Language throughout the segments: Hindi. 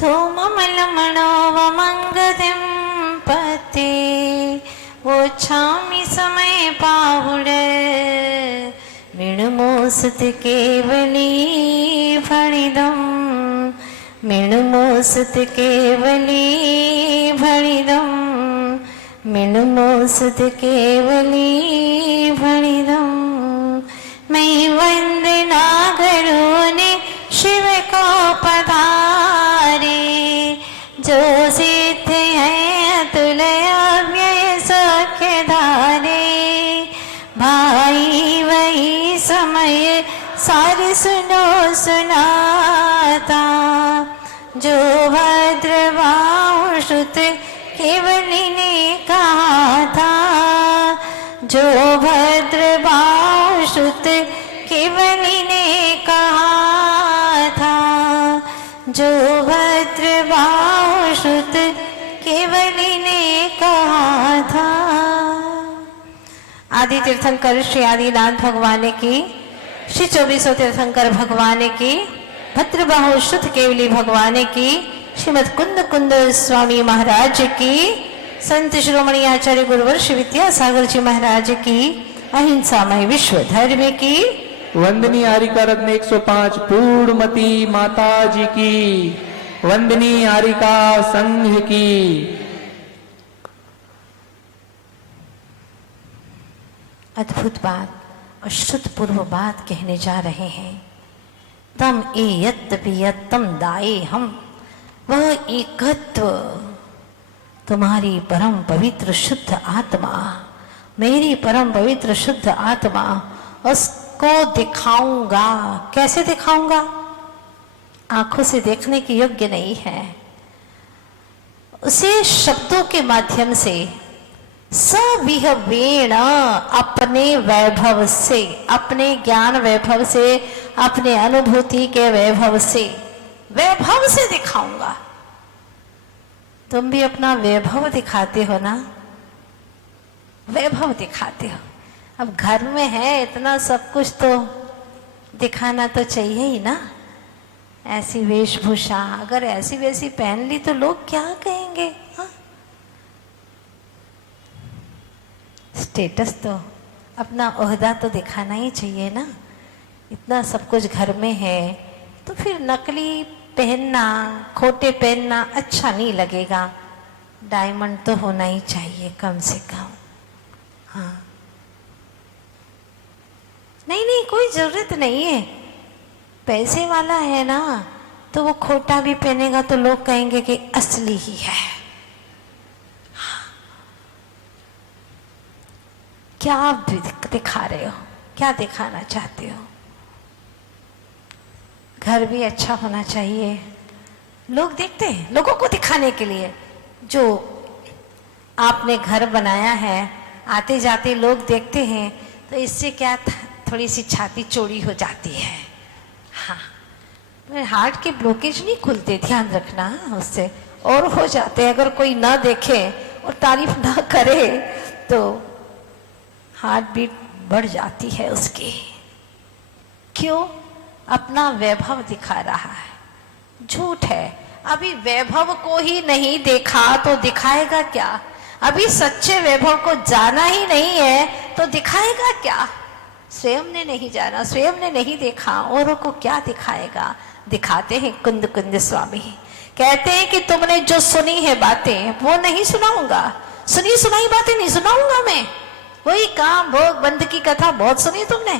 धूममलमणो वमङ्गतिं पते वोच्छामि समय पाहुड मिणुमोसुत केवली फणिदं मिणुमोसुत केवली फणिदं मिणुमोसुत केवली फणिदं मैं वंदना करूं ने शिव को पधारे जो सिद्ध है अतुल अव्यय सौख्य धारे भाई वही समय सारे सुनो सुनाता जो भद्रबाहु श्रुत केवली ने कहा था जो भद्रबाहु श्रुत केवली ने कहा था जो भद्रबाहु श्रुत केवली ने कहा था। आदि तीर्थंकर श्री आदिनाथ भगवान की, श्री 2400 तीर्थंकर भगवान की, भद्रबाहु श्रुत केवली भगवान की, श्रीमद कुंद कुंद स्वामी महाराज की, संत शिरोमणि आचार्य गुरुवर श्री विद्यासागर जी महाराज की, अहिंसामय विश्व धर्म की, वंदनीय आरिका रत्न 105 पूर्णमती माता जी की, वंदनीय आरिका संघ की। अद्भुत बात और श्रुतपूर्व बात कहने जा रहे हैं। तम एयत वियत्तम दाये हम, वह एकत्व तुम्हारी परम पवित्र शुद्ध आत्मा, मेरी परम पवित्र शुद्ध आत्मा, उसको दिखाऊंगा। कैसे दिखाऊंगा? आंखों से देखने के योग्य नहीं है, उसे शब्दों के माध्यम से सविहवेण अपने वैभव से, अपने ज्ञान वैभव से, अपने अनुभूति के वैभव से दिखाऊंगा। तुम भी अपना वैभव दिखाते हो ना, वैभव दिखाते हो। अब घर में है इतना सब कुछ तो दिखाना तो चाहिए ही ना। ऐसी वेशभूषा अगर ऐसी वैसी पहन ली तो लोग क्या कहेंगे? हाँ? स्टेटस तो, अपना ओहदा तो दिखाना ही चाहिए ना। इतना सब कुछ घर में है तो फिर नकली पहनना, खोटे पहनना अच्छा नहीं लगेगा। डायमंड तो होना ही चाहिए कम से कम। हाँ, नहीं नहीं, कोई जरूरत नहीं है। पैसे वाला है ना तो वो खोटा भी पहनेगा तो लोग कहेंगे कि असली ही है। क्या आप दिखा रहे हो? क्या दिखाना चाहते हो? घर भी अच्छा होना चाहिए। लोग देखते हैं, लोगों को दिखाने के लिए। जो आपने घर बनाया है, आते जाते लोग देखते हैं तो इससे क्या थोड़ी सी छाती चौड़ी हो जाती है। हाँ, हार्ट के ब्लॉकेज नहीं खुलते, ध्यान रखना उससे, और हो जाते हैं। अगर कोई ना देखे और तारीफ ना करे तो हार्ट बीट बढ़ जाती है उसकी। क्यों? अपना वैभव दिखा रहा है। झूठ है। अभी वैभव को ही नहीं देखा तो दिखाएगा क्या? अभी सच्चे वैभव को जाना ही नहीं है तो दिखाएगा क्या? स्वयं ने नहीं जाना, स्वयं ने नहीं देखा, औरों को क्या दिखाएगा? दिखाते हैं कुंद कुंद स्वामी। कहते हैं कि तुमने जो सुनी है बातें वो नहीं सुनाऊंगा, सुनी सुनाई बातें नहीं सुनाऊंगा मैं। वही काम भोग बंद की कथा बहुत सुनी तुमने,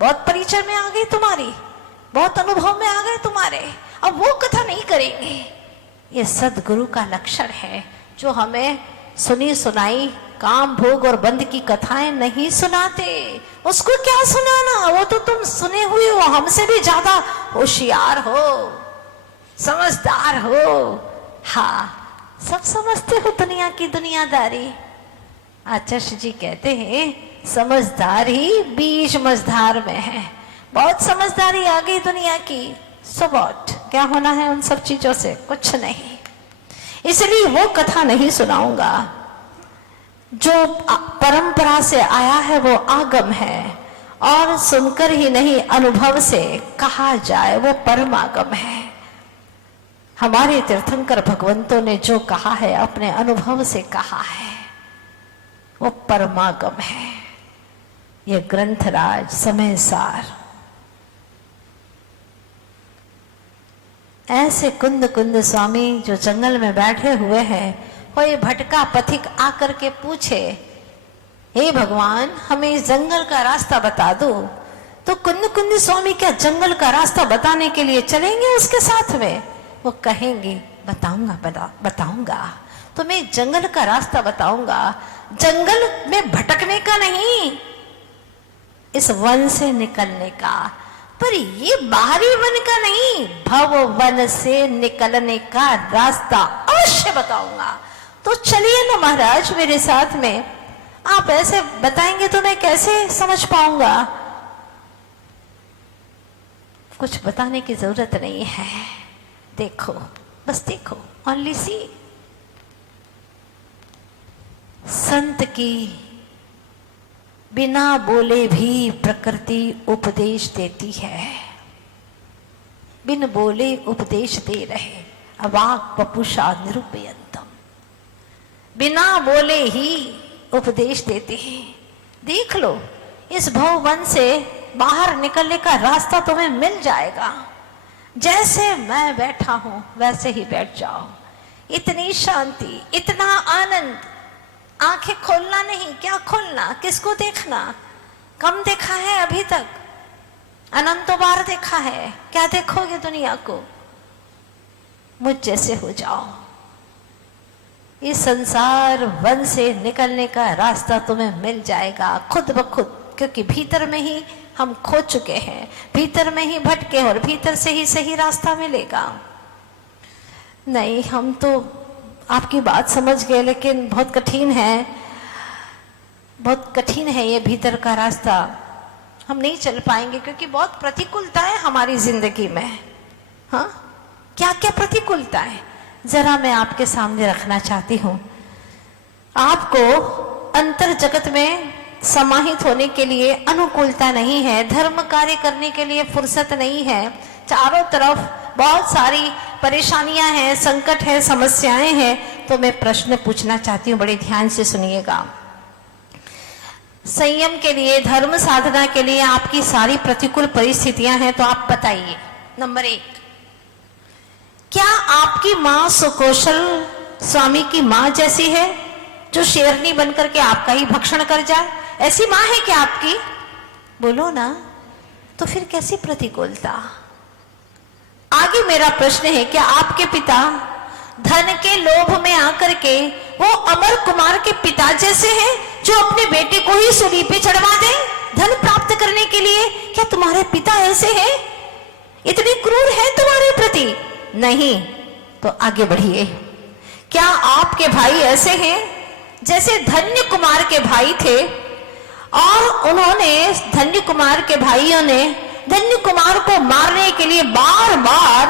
बहुत परिचय में आ गई तुम्हारी, बहुत अनुभव में आ गए तुम्हारे, अब वो कथा नहीं करेंगे। ये सदगुरु का लक्षण है, जो हमें सुनी सुनाई काम भोग और बंद की कथाएं नहीं सुनाते। उसको क्या सुनाना? वो तो तुम सुने हुए हो, हमसे भी ज्यादा होशियार हो, समझदार हो। हाँ, सब समझते हो दुनिया की दुनियादारी। आचार्य जी कहते हैं समझदार ही बीच मझधार में है। बहुत समझदारी आ गई दुनिया की, सो व्हाट, क्या होना है उन सब चीजों से? कुछ नहीं। इसलिए वो कथा नहीं सुनाऊंगा। जो परंपरा से आया है वो आगम है, और सुनकर ही नहीं अनुभव से कहा जाए वो परमागम है। हमारे तीर्थंकर भगवंतों ने जो कहा है, अपने अनुभव से कहा है, वो परमागम है। ये ग्रंथराज समय सार ऐसे कुंद कुंद स्वामी जो जंगल में बैठे हुए हैं, कोई भटका पथिक आकर के पूछे, हे भगवान हमें इस जंगल का रास्ता बता दो, तो कुंद कुंद स्वामी क्या जंगल का रास्ता बताने के लिए चलेंगे उसके साथ में? वो कहेंगे बताऊंगा, बताऊंगा तुम्हें जंगल का रास्ता बताऊंगा, जंगल में भटकने का नहीं, इस वन से निकलने का। पर ये बाहरी वन का नहीं, भव वन से निकलने का रास्ता अवश्य बताऊंगा। तो चलिए ना महाराज मेरे साथ में, आप ऐसे बताएंगे तो मैं कैसे समझ पाऊंगा? कुछ बताने की जरूरत नहीं है, देखो, बस देखो, ओनली सी। संत की बिना बोले भी प्रकृति उपदेश देती है, बिन बोले उपदेश दे रहे, अवाक पपुषा निरूपयन्तम, बिना बोले ही उपदेश देते हैं। देख लो, इस भववन से बाहर निकलने का रास्ता तुम्हें मिल जाएगा। जैसे मैं बैठा हूं वैसे ही बैठ जाओ। इतनी शांति, इतना आनंद, आंखें खोलना नहीं, क्या खोलना, किसको देखना? कम देखा है अभी तक, अनंतों बार देखा है, क्या देखोगे दुनिया को? मुझ जैसे हो जाओ। इस संसार वन से निकलने का रास्ता तुम्हें मिल जाएगा खुद ब खुद, क्योंकि भीतर में ही हम खो चुके हैं, भीतर में ही भटके, और भीतर से ही सही रास्ता मिलेगा। नहीं, हम तो आपकी बात समझ गए, लेकिन बहुत कठिन है, बहुत कठिन है ये भीतर का रास्ता, हम नहीं चल पाएंगे, क्योंकि बहुत प्रतिकूलता है हमारी जिंदगी में। हाँ, क्या क्या प्रतिकूलता है, जरा मैं आपके सामने रखना चाहती हूँ। आपको अंतर जगत में समाहित होने के लिए अनुकूलता नहीं है, धर्म कार्य करने के लिए फुर्सत नहीं है, चारों तरफ बहुत सारी परेशानियां हैं, संकट है, समस्याएं हैं। तो मैं प्रश्न पूछना चाहती हूँ, बड़े ध्यान से सुनिएगा। संयम के लिए, धर्म साधना के लिए आपकी सारी प्रतिकूल परिस्थितियां हैं, तो आप बताइए। नंबर 1, क्या आपकी माँ सुकौशल स्वामी की माँ जैसी है, जो शेरनी बनकर के आपका ही भक्षण कर जाए? ऐसी माँ है क्या आपकी? बोलो ना। तो फिर कैसी प्रतिकूलता? आगे मेरा प्रश्न है, क्या आपके पिता धन के लोभ में आकर के वो अमर कुमार के पिता जैसे हैं, जो अपने बेटे को ही सूली पे चढ़वा दें धन प्राप्त करने के लिए? क्या तुम्हारे पिता ऐसे हैं, इतनी क्रूर है तुम्हारे प्रति? नहीं। तो आगे बढ़िए। क्या आपके भाई ऐसे हैं जैसे धन्य कुमार के भाई थे, और उन्होंने, धन्य कुमार के भाइयों ने धन्य कुमार को मारने के लिए बार बार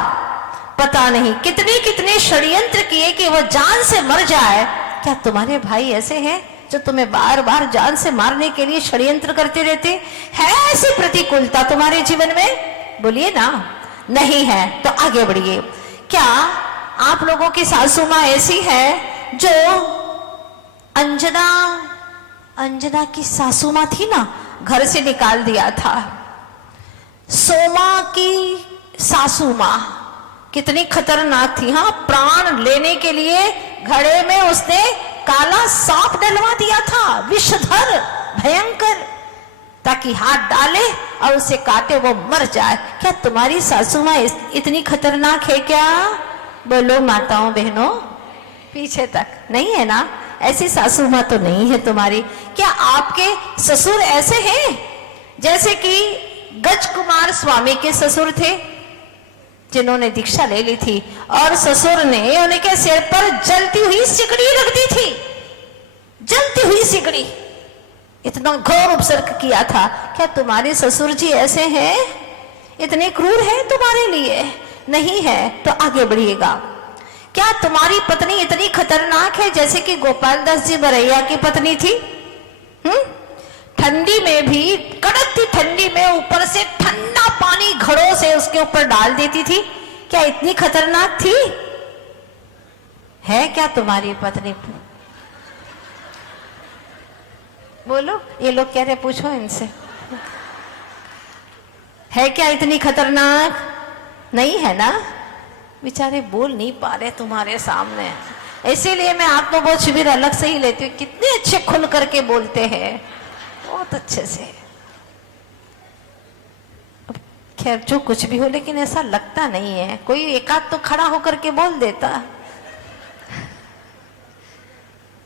पता नहीं कितने कितने षड्यंत्र किए कि वो जान से मर जाए? क्या तुम्हारे भाई ऐसे हैं जो तुम्हें बार बार जान से मारने के लिए षड्यंत्र करते रहते हैं? ऐसी प्रतिकूलता तुम्हारे जीवन में? बोलिए ना। नहीं है। तो आगे बढ़िए। क्या आप लोगों की सासू माँ ऐसी है जो अंजना की सासू माँ थी ना, घर से निकाल दिया था? सोमा की सासू माँ कितनी खतरनाक थी। हाँ, प्राण लेने के लिए घड़े में उसने काला सांप डलवा दिया था, विषधर, भयंकर, ताकि हाथ डाले और उसे काटे वो मर जाए। क्या तुम्हारी सासू माँ इतनी खतरनाक है क्या? बोलो माताओं बहनों, पीछे तक। नहीं है ना? ऐसी सासू माँ तो नहीं है तुम्हारी। क्या आपके ससुर ऐसे हैं जैसे कि गज कुमार स्वामी के ससुर थे, जिन्होंने दीक्षा ले ली थी, और ससुर ने उनके सिर पर जलती हुई सिकड़ी रख दी थी? जलती हुई सिकड़ी, इतना घोर उपसर्ग किया था। क्या तुम्हारे ससुर जी ऐसे हैं, इतने क्रूर हैं तुम्हारे लिए? नहीं है। तो आगे बढ़िएगा। क्या तुम्हारी पत्नी इतनी खतरनाक है जैसे कि गोपाल दास जी बरैया की पत्नी थी? ठंडी में भी, कड़कती ठंडी में ऊपर से ठंडा पानी घड़ों से उसके ऊपर डाल देती थी। क्या इतनी खतरनाक थी? है क्या तुम्हारी पत्नी? बोलो, ये लोग कह रहे पूछो इनसे, है क्या इतनी खतरनाक? नहीं है ना? बेचारे बोल नहीं पा रहे तुम्हारे सामने, इसीलिए मैं आत्मबोध शिविर अलग से ही लेती हूँ। कितने अच्छे खुल करके बोलते हैं, बहुत अच्छे से। खैर जो कुछ भी हो, लेकिन ऐसा लगता नहीं है। कोई एकाध तो खड़ा होकर के बोल देता।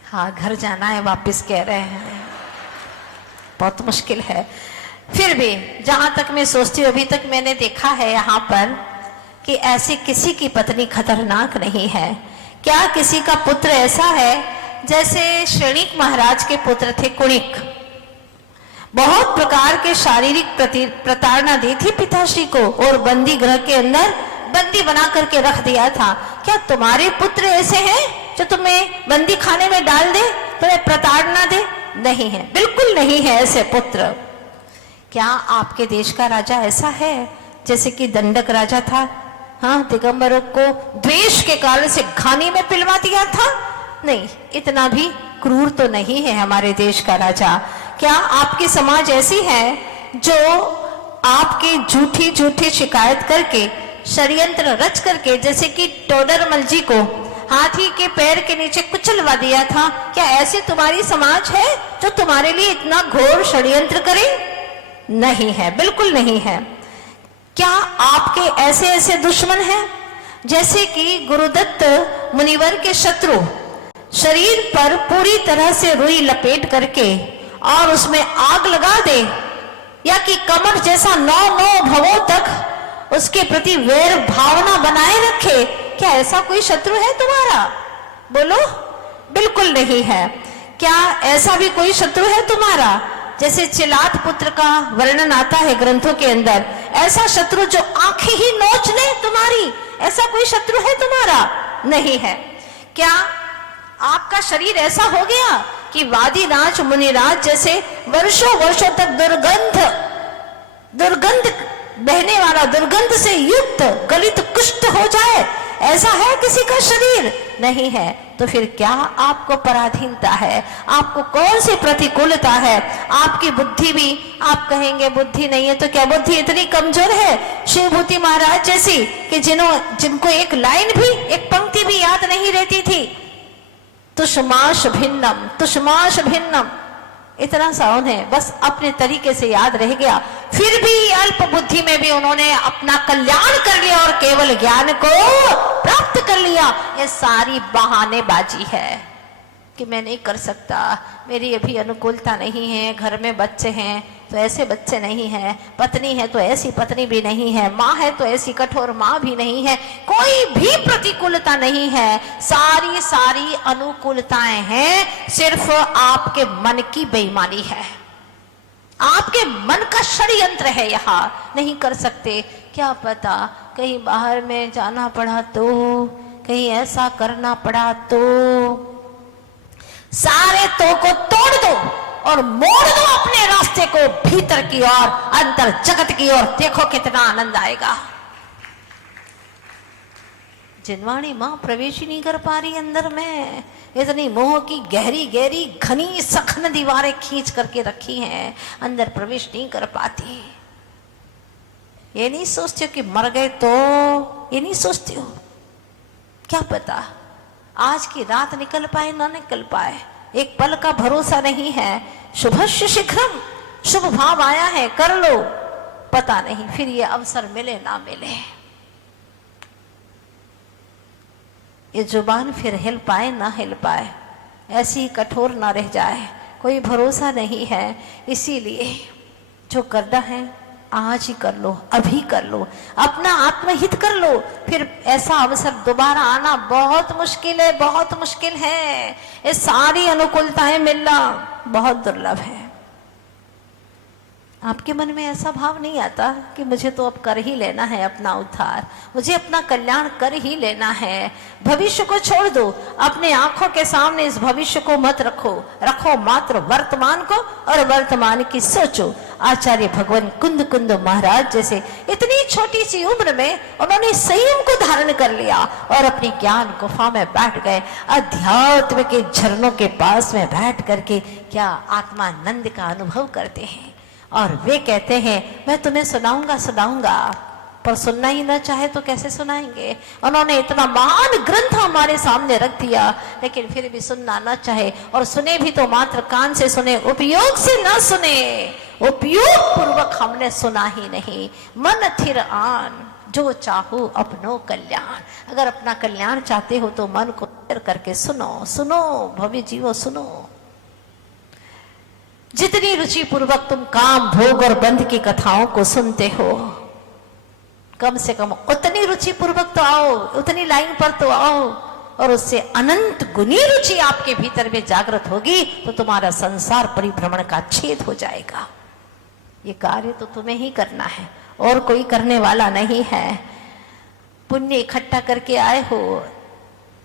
हाँ, घर जाना है वापस कह रहे हैं, बहुत मुश्किल है। फिर भी जहां तक मैं सोचती हूँ, अभी तक मैंने देखा है यहाँ पर कि ऐसी किसी की पत्नी खतरनाक नहीं है। क्या किसी का पुत्र ऐसा है, जैसे श्रेणिक महाराज के पुत्र थे कुणिक, बहुत प्रकार के शारीरिक प्रताड़ना दी थी पिताश्री को और बंदी गृह के अंदर बंदी बना करके रख दिया था। क्या तुम्हारे पुत्र ऐसे हैं जो तुम्हें बंदी खाने में डाल दे, तुम्हें प्रताड़ना दे? नहीं है, बिल्कुल नहीं है ऐसे पुत्र। क्या आपके देश का राजा ऐसा है जैसे कि दंडक राजा था? हाँ, दिगंबरों को द्वेष के कारण से घानी में पिलवा दिया था? नहीं, इतना भी क्रूर तो नहीं है हमारे देश का राजा। क्या आपकी समाज ऐसी है जो आपकी झूठी झूठी शिकायत करके, षड्यंत्र रच करके, जैसे कि टोडरमल जी को हाथी के पैर के नीचे कुचलवा दिया था? क्या ऐसी तुम्हारी समाज है जो तुम्हारे लिए इतना घोर षड्यंत्र करे? नहीं है, बिल्कुल नहीं है। क्या आपके ऐसे ऐसे दुश्मन हैं जैसे कि गुरुदत्त मुनिवर के शत्रु शरीर पर पूरी तरह से रुई लपेट करके और उसमें आग लगा दे, या कि कमर जैसा 9 भवों तक उसके प्रति वैर भावना बनाए रखे? क्या ऐसा कोई शत्रु है तुम्हारा? बोलो, बिल्कुल नहीं है। क्या ऐसा भी कोई शत्रु है तुम्हारा? जैसे चिलात पुत्र का वर्णन आता है ग्रंथों के अंदर, ऐसा शत्रु जो आंखें ही नोच ले तुम्हारी, ऐसा कोई शत्रु है तुम्हारा? नहीं है। क्या आपका शरीर ऐसा हो गया कि वादीराज मुनिराज जैसे वर्षों वर्षों तक दुर्गंध बहने वाला, दुर्गंध से युक्त गलित कुष्ठ हो जाए, ऐसा है किसी का शरीर? नहीं है। तो फिर क्या आपको पराधीनता है? आपको कौन सी प्रतिकूलता है? आपकी बुद्धि भी, आप कहेंगे बुद्धि नहीं है, तो क्या बुद्धि इतनी कमजोर है शिवभूति महाराज जैसी कि जिनको एक लाइन भी, एक पंक्ति भी याद नहीं रहती थी? तुष्माश भिन्नम, तुष्माश भिन्नम, इतना सा उन्हें बस अपने तरीके से याद रह गया। फिर भी अल्प बुद्धि में भी उन्होंने अपना कल्याण कर लिया और केवल ज्ञान को प्राप्त कर लिया। ये सारी बहानेबाजी है कि मैं नहीं कर सकता, मेरी अभी अनुकूलता नहीं है, घर में बच्चे हैं तो ऐसे बच्चे नहीं हैं, पत्नी है तो ऐसी पत्नी भी नहीं है, माँ है तो ऐसी कठोर माँ भी नहीं है, कोई भी प्रतिकूलता नहीं है, सारी सारी अनुकूलताएं हैं। सिर्फ आपके मन की बेईमानी है, आपके मन का षड्यंत्र है। यहाँ नहीं कर सकते। क्या पता कहीं बाहर में जाना पड़ा तो, कहीं ऐसा करना पड़ा तो, सारे तो को तोड़ दो और मोड़ दो अपने रास्ते को भीतर की ओर, अंतर जगत की ओर। देखो कितना आनंद आएगा। जिनवाणी मां प्रवेश ही नहीं कर पा रही अंदर में, इतनी मोह की गहरी गहरी घनी सखन दीवारें खींच करके रखी हैं, अंदर प्रवेश नहीं कर पाती। ये नहीं सोचती हो कि मर गए तो, ये नहीं सोचती हो? क्या पता आज की रात निकल पाए ना निकल पाए, एक पल का भरोसा नहीं है। शुभस्य शीघ्रम, शुभ भाव आया है, कर लो, पता नहीं फिर ये अवसर मिले ना मिले। ये जुबान फिर हिल पाए ना हिल पाए, ऐसी कठोर ना रह जाए, कोई भरोसा नहीं है। इसीलिए जो करना है आज ही कर लो, अभी कर लो, अपना आत्महित कर लो। फिर ऐसा अवसर दोबारा आना बहुत मुश्किल है, बहुत मुश्किल है। ये सारी अनुकूलताएं मिलना बहुत दुर्लभ है। आपके मन में ऐसा भाव नहीं आता कि मुझे तो अब कर ही लेना है अपना उद्धार, मुझे अपना कल्याण कर ही लेना है। भविष्य को छोड़ दो, अपने आंखों के सामने इस भविष्य को मत रखो, रखो मात्र वर्तमान को और वर्तमान की सोचो। आचार्य भगवान कुंद कुंद महाराज जैसे इतनी छोटी सी उम्र में उन्होंने संयम को धारण कर लिया और अपनी ज्ञान गुफा में बैठ गए, अध्यात्म के झरनों के पास में बैठ करके क्या आत्मानंद का अनुभव करते हैं। और वे कहते हैं मैं तुम्हें सुनाऊंगा सुनाऊंगा, पर सुनना ही ना चाहे तो कैसे सुनाएंगे। उन्होंने इतना महान ग्रंथ हमारे सामने रख दिया, लेकिन फिर भी सुनना ना चाहे, और सुने भी तो मात्र कान से सुने, उपयोग से ना सुने, उपयोग पूर्वक हमने सुना ही नहीं। मन थिर आन जो चाहो अपनो कल्याण। अगर अपना कल्याण चाहते हो तो मन को स्थिर करके सुनो, सुनो भव्य जीवो सुनो। जितनी रुचि पूर्वक तुम काम भोग और बंध की कथाओं को सुनते हो, कम से कम उतनी रुचि पूर्वक तो आओ, उतनी लाइन पर तो आओ, और उससे अनंत गुनी रुचि आपके भीतर में जागृत होगी तो तुम्हारा संसार परिभ्रमण का छेद हो जाएगा। ये कार्य तो तुम्हें ही करना है, और कोई करने वाला नहीं है। पुण्य इकट्ठा करके आए हो,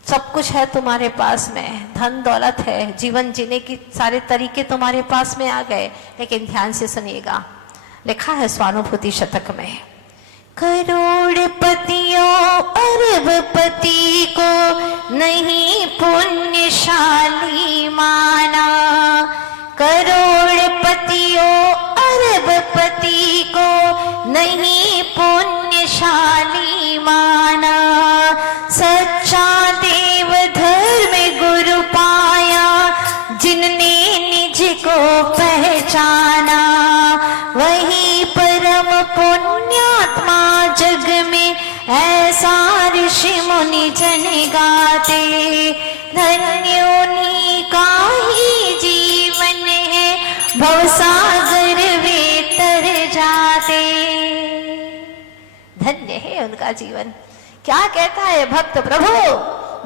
सब कुछ है तुम्हारे पास में, धन दौलत है, जीवन जीने की सारे तरीके तुम्हारे पास में आ गए, लेकिन ध्यान से सुनिएगा। लिखा है स्वानुभूति शतक में, करोड़पतियों अरबपति को नहीं पुण्यशाली माना, करोड़पतियों अरबपति को नहीं पुण्यशाली माना। सच्चा देव धर्म गुरु पाया जिनने निज को पहचाना, वही परम पुण्यात्मा जग में ऐसा ऋषि मुनि जन गाते। धन्यों का ही जीवन है भवसागर वे तर जाते। धन्य है उनका जीवन। क्या कहता है भक्त, प्रभु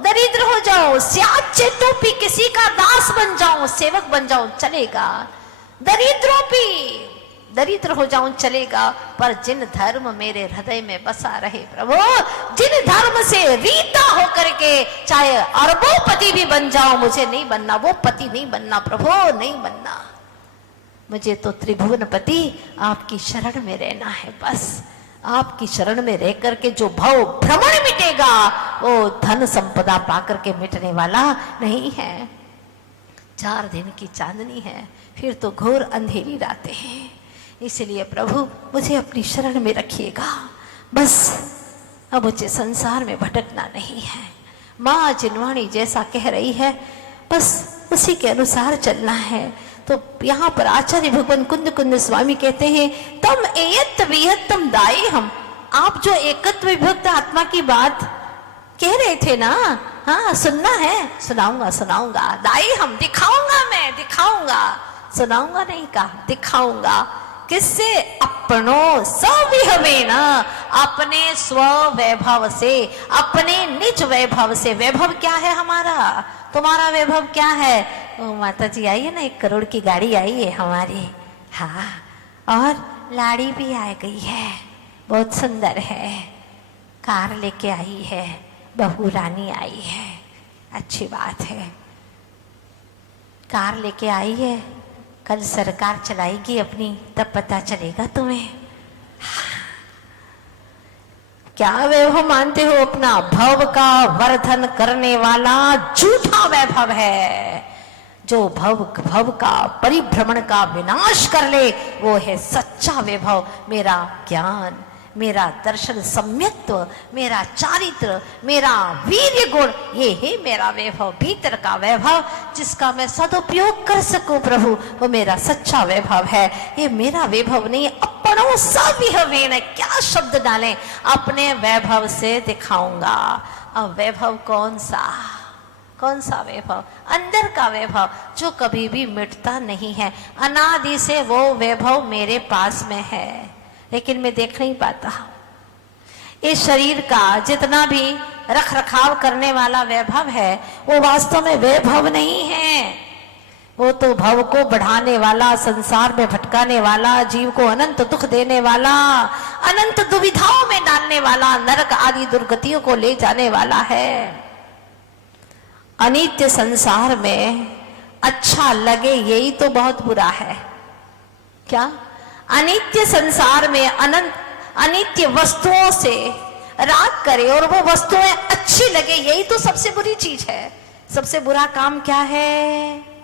दरिद्र हो जाओ, स्याच्य टोपी किसी का दास बन जाऊं, सेवक बन जाऊं चलेगा, दरिद्र हो जाऊं चलेगा, पर जिन धर्म मेरे हृदय में बसा रहे प्रभु, जिन धर्म से रीता होकर के चाहे अरबोपति भी बन जाऊं, मुझे नहीं बनना, वो पति नहीं बनना प्रभु, नहीं बनना। मुझे तो त्रिभुवनपति आपकी शरण में रहना है, बस आपकी शरण में रह करके जो भव भ्रमण मिटेगा वो धन संपदा पाकर के मिटने वाला नहीं है। 4 दिन की चांदनी है, फिर तो घोर अंधेरी रातें हैं। इसलिए प्रभु मुझे अपनी शरण में रखिएगा, बस अब मुझे संसार में भटकना नहीं है। माँ जिनवाणी जैसा कह रही है बस उसी के अनुसार चलना है। तो यहाँ पर आचार्य भगवान कुंद कुंद स्वामी कहते हैं, तम एयत विहत तम दाये हम। आप जो एकत्व विभक्त आत्मा की बात कह रहे थे ना, हाँ सुनना है, सुनाऊंगा सुनाऊंगा, दाये हम, दिखाऊंगा मैं, दिखाऊंगा, सुनाऊंगा नहीं कहा, दिखाऊंगा। किससे? अपनों सविहवे न, अपने स्व वैभव से, अपने निज वैभव से। वैभव क्या है हमारा, तुम्हारा वैभव क्या है? ओ माता जी आई है ना, 1 करोड़ की गाड़ी आई है हमारी, हाँ, और लाड़ी भी आ गई है, बहुत सुंदर है, कार लेके आई है, बहू रानी आई है, अच्छी बात है। कार लेके आई है, कल सरकार चलाएगी अपनी, तब पता चलेगा तुम्हें। क्या वैभव मानते हो अपना? भव का वर्धन करने वाला झूठा वैभव है। जो भव का परिभ्रमण का विनाश कर ले वो है सच्चा वैभव। मेरा ज्ञान, मेरा दर्शन सम्यक्त्व, मेरा चारित्र, मेरा वीर्य गुण, ये है मेरा वैभव, भीतर का वैभव जिसका मैं सदुपयोग कर सकूं प्रभु, वो मेरा सच्चा वैभव है। ये मेरा वैभव नहीं, अपनों सविहवेन, क्या शब्द डालें, अपने वैभव से दिखाऊंगा। अब वैभव कौन सा? कौन सा वैभव? अंदर का वैभव जो कभी भी मिटता नहीं है। अनादि से वो वैभव मेरे पास में है, लेकिन मैं देख नहीं पाता। इस शरीर का जितना भी रख रखाव करने वाला वैभव है वो वास्तव में वैभव नहीं है। वो तो भव को बढ़ाने वाला, संसार में भटकाने वाला, जीव को अनंत दुख देने वाला, अनंत दुविधाओं में डालने वाला, नरक आदि दुर्गतियों को ले जाने वाला है। अनित्य संसार में अच्छा लगे यही तो बहुत बुरा है। क्या? अनित्य संसार में अनित्य वस्तुओं से राग करे और वो वस्तुएं अच्छी लगे, यही तो सबसे बुरी चीज है। सबसे बुरा काम क्या है?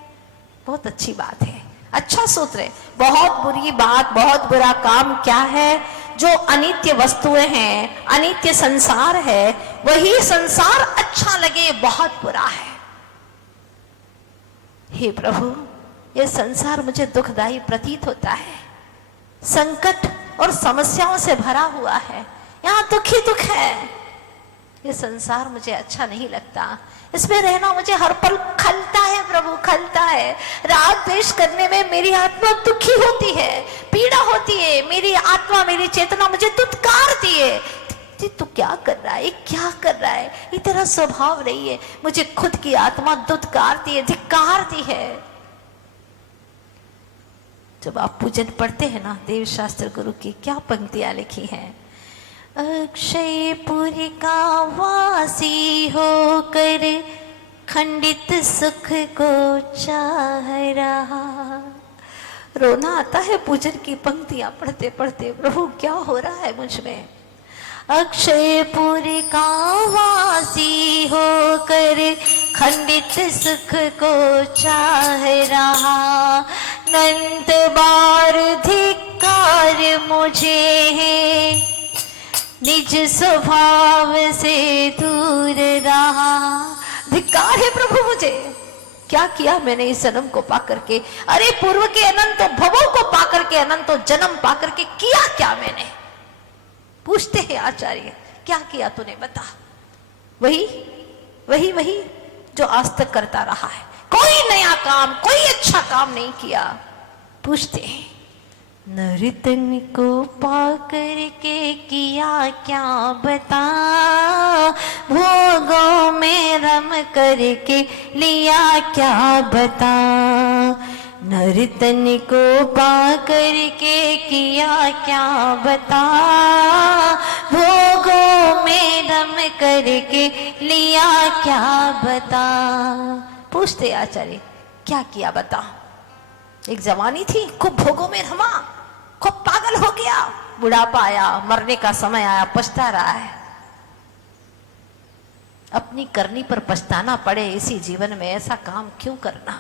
बहुत अच्छी बात है, अच्छा सूत्र है। बहुत बुरी बात, बहुत बुरा काम क्या है? जो अनित्य वस्तुएं हैं, अनित्य संसार है, वही संसार अच्छा लगे, बहुत बुरा है। हे प्रभु, ये संसार मुझे दुखदाई प्रतीत होता है, संकट और समस्याओं से भरा हुआ है, यहाँ दुख ही दुख है। ये संसार मुझे अच्छा नहीं लगता, इसमें रहना मुझे हर पल खलता है प्रभु, खलता है। राग द्वेष करने में मेरी आत्मा दुखी होती है, पीड़ा होती है, मेरी आत्मा, मेरी चेतना मुझे दुत्कारती है। तू क्या कर रहा है, क्या कर रहा है, ये तेरा स्वभाव नहीं है। मुझे खुद की आत्मा दुत्कारती है, धिक्कारती है। जब आप पूजन पढ़ते हैं ना, देव शास्त्र गुरु की क्या पंक्तियां लिखी हैं। अक्षयपुरी का वासी होकर खंडित सुख को चाह रहा। रोना आता है पूजन की पंक्तियां पढ़ते पढ़ते, प्रभु क्या हो रहा है मुझ में। अक्षयपुरी का वासी होकर खंडित सुख को चाह रहा। नंद बार धिक्कार मुझे है, निज स्वभाव से दूर रहा। धिक्कार है प्रभु मुझे, क्या किया मैंने इस जन्म को पाकर के। अरे पूर्व के अनंत भवों को पाकर के, अनंत जन्म पाकर के किया क्या मैंने। पूछते हैं आचार्य, क्या किया तूने बता। वही वही वही जो आज तक करता रहा है, कोई नया काम, कोई अच्छा काम नहीं किया। पूछते हैं, नर्तन को पाकर के किया क्या बता, भोगों में रम करके लिया क्या बता। नर्तन को पाकर के किया क्या बता, भोगों में रम करके लिया क्या बता। पूछते आचार्य, क्या किया बता। एक जवानी थी, खूब भोगों में रमा, खूब पागल हो गया, बुढ़ापा आया, मरने का समय आया, पछता रहा है। अपनी करनी पर पछताना पड़े इसी जीवन में, ऐसा काम क्यों करना।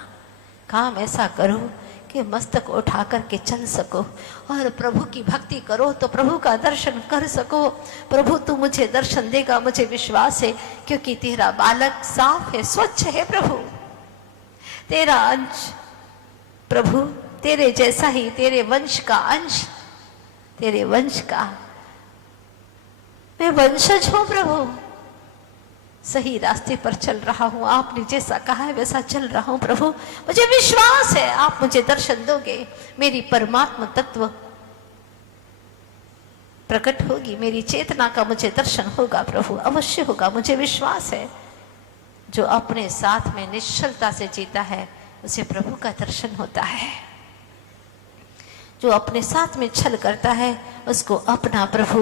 काम ऐसा करो कि मस्तक उठा करके चल सको और प्रभु की भक्ति करो तो प्रभु का दर्शन कर सको। प्रभु तू मुझे दर्शन देगा, मुझे विश्वास है, क्योंकि तेरा बालक साफ है, स्वच्छ है प्रभु। तेरा अंश प्रभु, तेरे जैसा ही, तेरे वंश का अंश, तेरे वंश का मैं वंशज हूं प्रभु। सही रास्ते पर चल रहा हूं, आपने जैसा कहा है वैसा चल रहा हूं प्रभु। मुझे विश्वास है आप मुझे दर्शन दोगे, मेरी परमात्मा तत्व प्रकट होगी, मेरी चेतना का मुझे दर्शन होगा प्रभु, अवश्य होगा, मुझे विश्वास है। जो अपने साथ में निश्चलता से जीता है उसे प्रभु का दर्शन होता है। जो अपने साथ में छल करता है उसको अपना प्रभु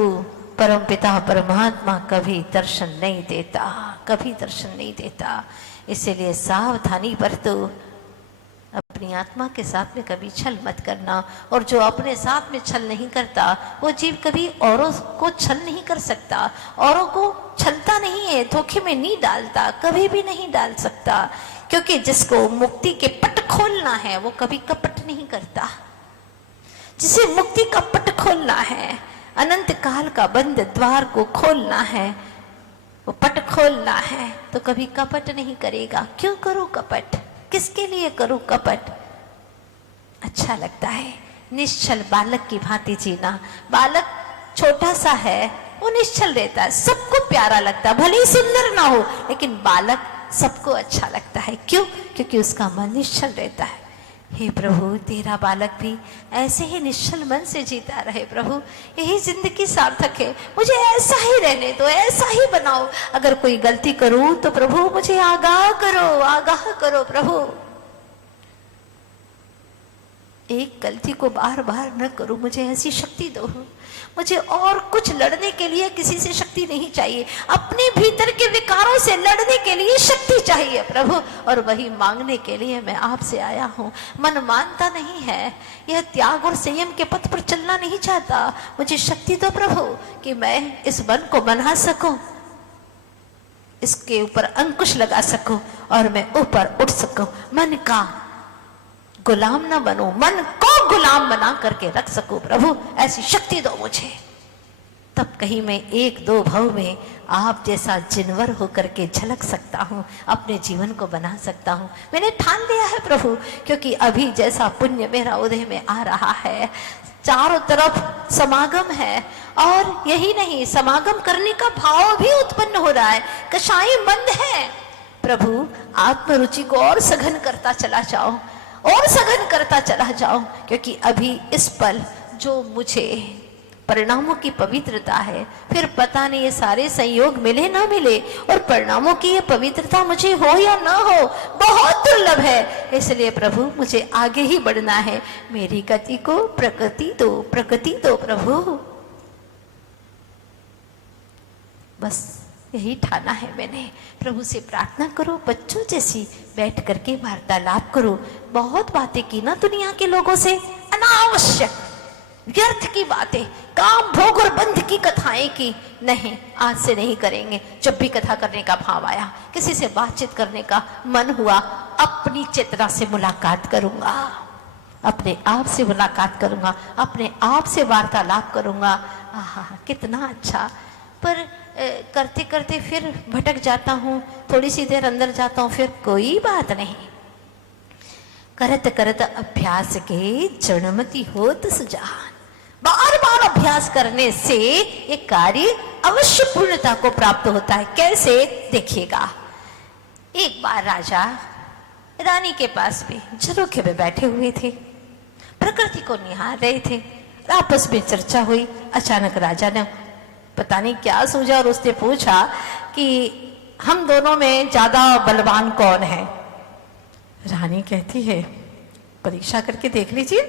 परमपिता परमात्मा कभी दर्शन नहीं देता, कभी दर्शन नहीं देता। इसीलिए सावधानी बरतो, अपनी आत्मा के साथ में कभी छल मत करना। और जो अपने साथ में छल नहीं करता वो जीव कभी औरों को छल नहीं कर सकता, औरों को छलता नहीं है, धोखे में नहीं डालता, कभी भी नहीं डाल सकता। क्योंकि जिसको मुक्ति के पट खोलना है वो कभी कपट नहीं करता। जिसे मुक्ति का पट खोलना है, अनंत काल का बंद द्वार को खोलना है, वो पट खोलना है, तो कभी कपट नहीं करेगा। क्यों करूं कपट, किसके लिए करूं कपट। अच्छा लगता है निश्चल बालक की भांति जीना। बालक छोटा सा है, वो निश्चल रहता है, सबको प्यारा लगता है, भले ही सुंदर ना हो लेकिन बालक सबको अच्छा लगता है। क्यों? क्योंकि उसका मन निश्चल रहता है। हे प्रभु, तेरा बालक भी ऐसे ही निश्चल मन से जीता रहे प्रभु, यही जिंदगी सार्थक है। मुझे ऐसा ही रहने दो, ऐसा ही बनाओ। अगर कोई गलती करूं तो प्रभु मुझे आगाह करो, आगाह करो प्रभु। एक गलती को बार बार न करूं, मुझे ऐसी शक्ति दो। मुझे और कुछ लड़ने के लिए किसी से शक्ति नहीं चाहिए, अपने भीतर के विकारों से लड़ने के लिए शक्ति चाहिए प्रभु, और वही मांगने के लिए मैं आपसे आया हूँ। मन मानता नहीं है, यह त्याग और संयम के पथ पर चलना नहीं चाहता। मुझे शक्ति दो प्रभु कि मैं इस मन को बना सकूं, इसके ऊपर अंकुश लगा सकूं और मैं ऊपर उठ सकूं। मन का गुलाम ना बनूं, मन को गुलाम बना करके रख सकूं प्रभु, ऐसी शक्ति दो मुझे। तब कहीं मैं एक दो भव में आप जैसा जिनवर होकर के झलक सकता हूँ, अपने जीवन को बना सकता हूँ। मैंने ठान लिया है प्रभु, क्योंकि अभी जैसा पुण्य मेरा उदय में आ रहा है, चारों तरफ समागम है, और यही नहीं, समागम करने का भाव भी उत्पन्न हो रहा है। कषाय मंद है प्रभु, आत्मरुचि को और सघन करता चला जाओ, और सघन करता चला जाओ, क्योंकि अभी इस पल जो मुझे परिणामों की पवित्रता है, फिर पता नहीं ये सारे संयोग मिले ना मिले, और परिणामों की ये पवित्रता मुझे हो या ना हो, बहुत दुर्लभ है। इसलिए प्रभु मुझे आगे ही बढ़ना है, मेरी गति को प्रकृति दो, प्रकृति दो प्रभु। बस यही ठाना है मैंने। प्रभु से प्रार्थना करो, बच्चों जैसी बैठ करके वार्तालाप करो। बहुत बातें की ना दुनिया के लोगों से, अनावश्यक व्यर्थ की बातें, काम भोग और बंध की कथाएं की। नहीं, आज से नहीं करेंगे। जब भी कथा करने का भाव आया, किसी से बातचीत करने का मन हुआ, अपनी चेतना से मुलाकात करूंगा, अपने आप से मुलाकात करूंगा, अपने आप से वार्तालाप करूंगा। आहा, कितना अच्छा। पर करते करते फिर भटक जाता हूँ, थोड़ी सी देर अंदर जाता हूँ, फिर कोई बात नहीं। करत करत अभ्यास के जड़मती होत सुजान। बार बार अभ्यास करने से ये कार्य अवश्य पूर्णता को प्राप्त होता है। कैसे, देखिएगा। एक बार राजा रानी के पास भी झरोखे में बैठे हुए थे, प्रकृति को निहार रहे थे। आपस में चर्चा हुई। अचानक राजा ने पता नहीं क्या सूझा, और उसने पूछा कि हम दोनों में ज्यादा बलवान कौन है। रानी कहती है, परीक्षा करके देख लीजिए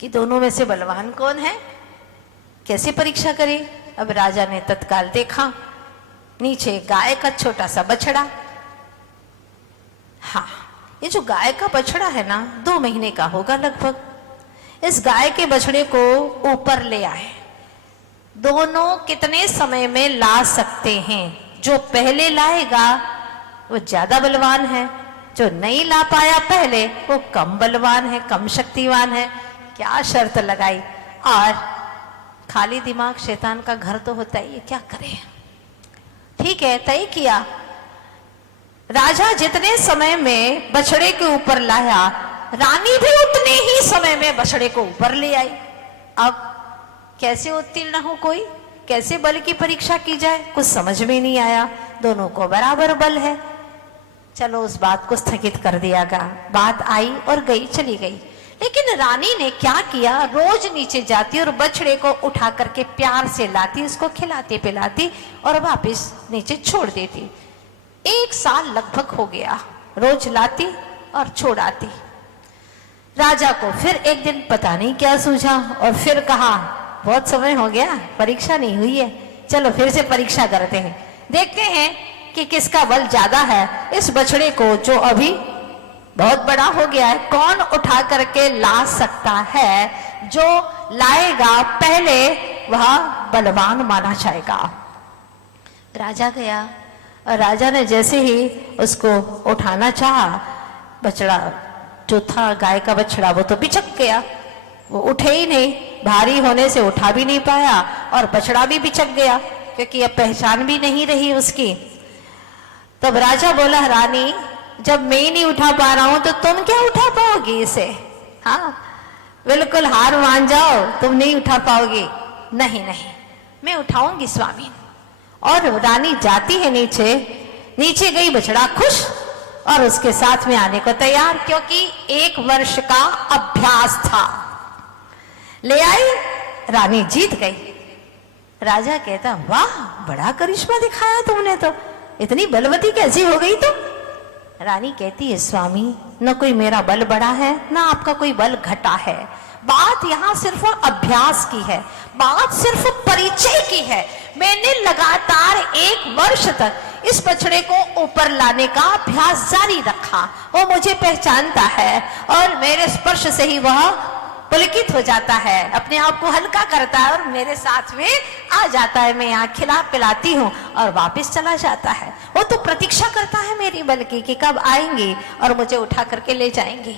कि दोनों में से बलवान कौन है। कैसे परीक्षा करें? अब राजा ने तत्काल देखा, नीचे गाय का छोटा सा बछड़ा। हाँ, ये जो गाय का बछड़ा है ना, 2 महीने का होगा लगभग। इस गाय के बछड़े को ऊपर ले आए। दोनों कितने समय में ला सकते हैं? जो पहले लाएगा वो ज्यादा बलवान है, जो नहीं ला पाया पहले वो कम बलवान है, कम शक्तिवान है। क्या शर्त लगाई, और खाली दिमाग शैतान का घर तो होता ही है, क्या करे। ठीक है, तय किया। राजा जितने समय में बछड़े के ऊपर लाया, रानी भी उतने ही समय में बछड़े को ऊपर ले आई। अब कैसे उत्तीर्ण हो कोई, कैसे बल की परीक्षा की जाए, कुछ समझ में नहीं आया। दोनों को बराबर बल है। चलो उस बात को स्थगित कर दिया गया। बात आई और गई, चली गई। लेकिन रानी ने क्या किया, रोज नीचे जाती और बछड़े को उठा करके प्यार से लाती, उसको खिलाती पिलाती और वापस नीचे छोड़ देती। 1 साल लगभग हो गया, रोज लाती और छोड़ आती। राजा को फिर एक दिन पता नहीं क्या सूझा, और फिर कहा, बहुत समय हो गया, परीक्षा नहीं हुई है, चलो फिर से परीक्षा करते हैं, देखते हैं कि किसका बल ज्यादा है। इस बछड़े को जो अभी बहुत बड़ा हो गया है, कौन उठा करके ला सकता है। जो लाएगा पहले वह बलवान माना जाएगा। राजा गया, और राजा ने जैसे ही उसको उठाना चाहा, बछड़ा जो था गाय का बछड़ा वो तो बिचक गया, वो उठे ही नहीं। भारी होने से उठा भी नहीं पाया, और बछड़ा भी बिचक गया, क्योंकि अब पहचान भी नहीं रही उसकी। तब राजा बोला, रानी जब मैं ही नहीं उठा पा रहा हूं तो तुम क्या उठा पाओगी इसे? हाँ, बिल्कुल हार मान जाओ, तुम नहीं उठा पाओगी। नहीं नहीं, मैं उठाऊंगी स्वामी। और रानी जाती है नीचे, नीचे गई, बछड़ा खुश और उसके साथ में आने को तैयार, क्योंकि 1 वर्ष का अभ्यास था। ले आई, रानी जीत गई। राजा कहता, वाह, बड़ा करिश्मा दिखाया तुमने तो, इतनी बलवती कैसी हो गई तुम? रानी कहती है, स्वामी न कोई मेरा बल बढ़ा है न आपका कोई बल घटा है। बात यहाँ सिर्फ अभ्यास की है, बात सिर्फ परिचय की है। मैंने लगातार 1 वर्ष तक इस बछड़े को ऊपर लाने का अभ्यास जारी रखा। वो मुझे पहचानता है और मेरे स्पर्श से ही वह पुलकित हो जाता है, अपने आप को हल्का करता है और मेरे साथ में आ जाता है। मैं यहाँ खिला पिलाती हूँ और वापस चला जाता है। वो तो प्रतीक्षा करता है मेरी बल की कि कब आएंगे और मुझे उठा करके ले जाएंगे।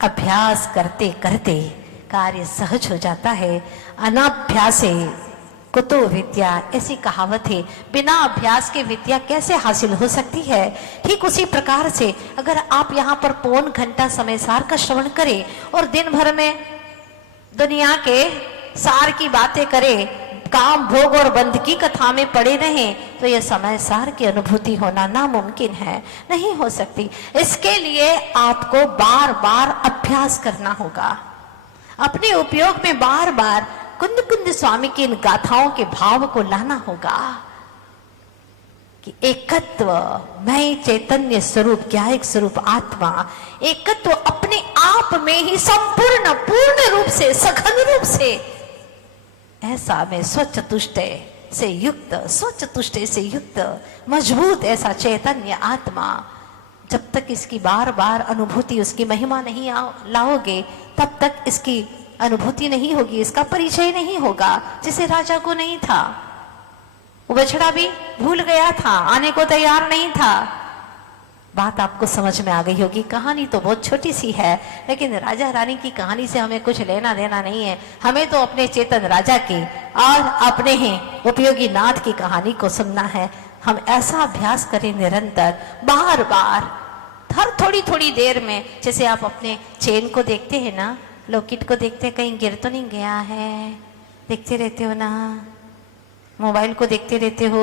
अभ्यास करते करते कार्य सहज हो जाता है। अनाभ्यासे कुतो विद्या, ऐसी कहावत है, बिना अभ्यास के विद्या कैसे हासिल हो सकती है। ठीक उसी प्रकार से अगर आप यहाँ पर पौन घंटा समय सार का श्रवण करें और दिन भर में दुनिया के सार की बातें करें, काम भोग और बंध की कथा में पड़े रहें, तो यह समय सार की अनुभूति होना नामुमकिन है, नहीं हो सकती। इसके लिए आपको बार बार अभ्यास करना होगा, अपने उपयोग में बार बार कुंद कुंद स्वामी की इन गाथाओं के भाव को लाना होगा कि एकत्व, मैं चैतन्य स्वरूप, क्या एक स्वरूप आत्मा, एकत्व अपने आप में ही संपूर्ण पूर्ण रूप से, सघन रूप से, ऐसा मैं स्वचतुष्टय से युक्त, स्वचतुष्टय से युक्त मजबूत ऐसा चैतन्य आत्मा, जब तक इसकी बार बार अनुभूति, उसकी महिमा नहीं लाओगे, तब तक इसकी अनुभूति नहीं होगी, इसका परिचय नहीं होगा। जिसे राजा को नहीं था, वो बछड़ा भी भूल गया था, आने को तैयार नहीं था। बात आपको समझ में आ गई होगी। कहानी तो बहुत छोटी सी है, लेकिन राजा रानी की कहानी से हमें कुछ लेना देना नहीं है। हमें तो अपने चेतन राजा की और अपने ही उपयोगी नाथ की कहानी को सुनना है। हम ऐसा अभ्यास करें निरंतर, बार बार, हर थोड़ी थोड़ी देर में। जैसे आप अपने चेन को देखते हैं ना, लॉकेट को देखते, कहीं गिर तो नहीं गया है, देखते रहते हो ना, मोबाइल को देखते रहते हो,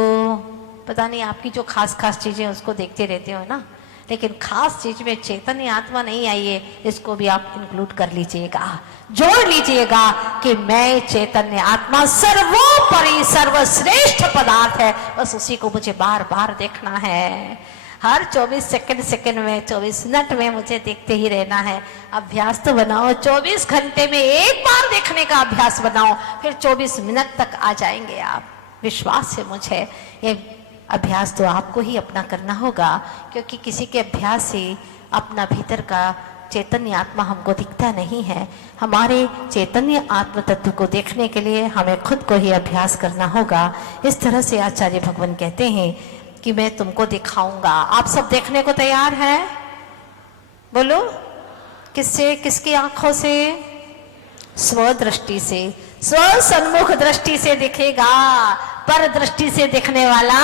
पता नहीं आपकी जो खास खास चीजें उसको देखते रहते हो ना, लेकिन खास चीज में चैतन्य आत्मा नहीं आई है, इसको भी आप इंक्लूड कर लीजिएगा, जोड़ लीजिएगा कि मैं चैतन्य आत्मा सर्वोपरि सर्वश्रेष्ठ पदार्थ है, बस उसी को मुझे बार बार देखना है। हर 24 सेकंड में, 24 मिनट में मुझे देखते ही रहना है। अभ्यास तो बनाओ, 24 घंटे में एक बार देखने का अभ्यास बनाओ, फिर 24 मिनट तक आ जाएंगे आप। विश्वास है मुझे, ये अभ्यास तो आपको ही अपना करना होगा, क्योंकि किसी के अभ्यास से अपना भीतर का चैतन्य आत्मा हमको दिखता नहीं है। हमारे चैतन्य आत्म तत्व को देखने के लिए हमें खुद को ही अभ्यास करना होगा। इस तरह से आचार्य भगवान कहते हैं कि मैं तुमको दिखाऊंगा। आप सब देखने को तैयार हैं? बोलो, किससे, किसकी आंखों से? स्वदृष्टि से, स्व सन्मुख दृष्टि से दिखेगा, पर दृष्टि से दिखने वाला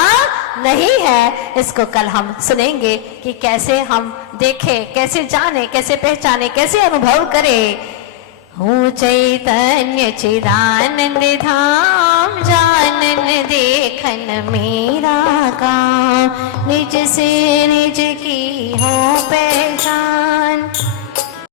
नहीं है। इसको कल हम सुनेंगे कि कैसे हम देखें, कैसे जाने, कैसे पहचाने, कैसे अनुभव करें। हूँ चैतन्य चिदानंद धाम, जानन देखन मेरा काम, निज से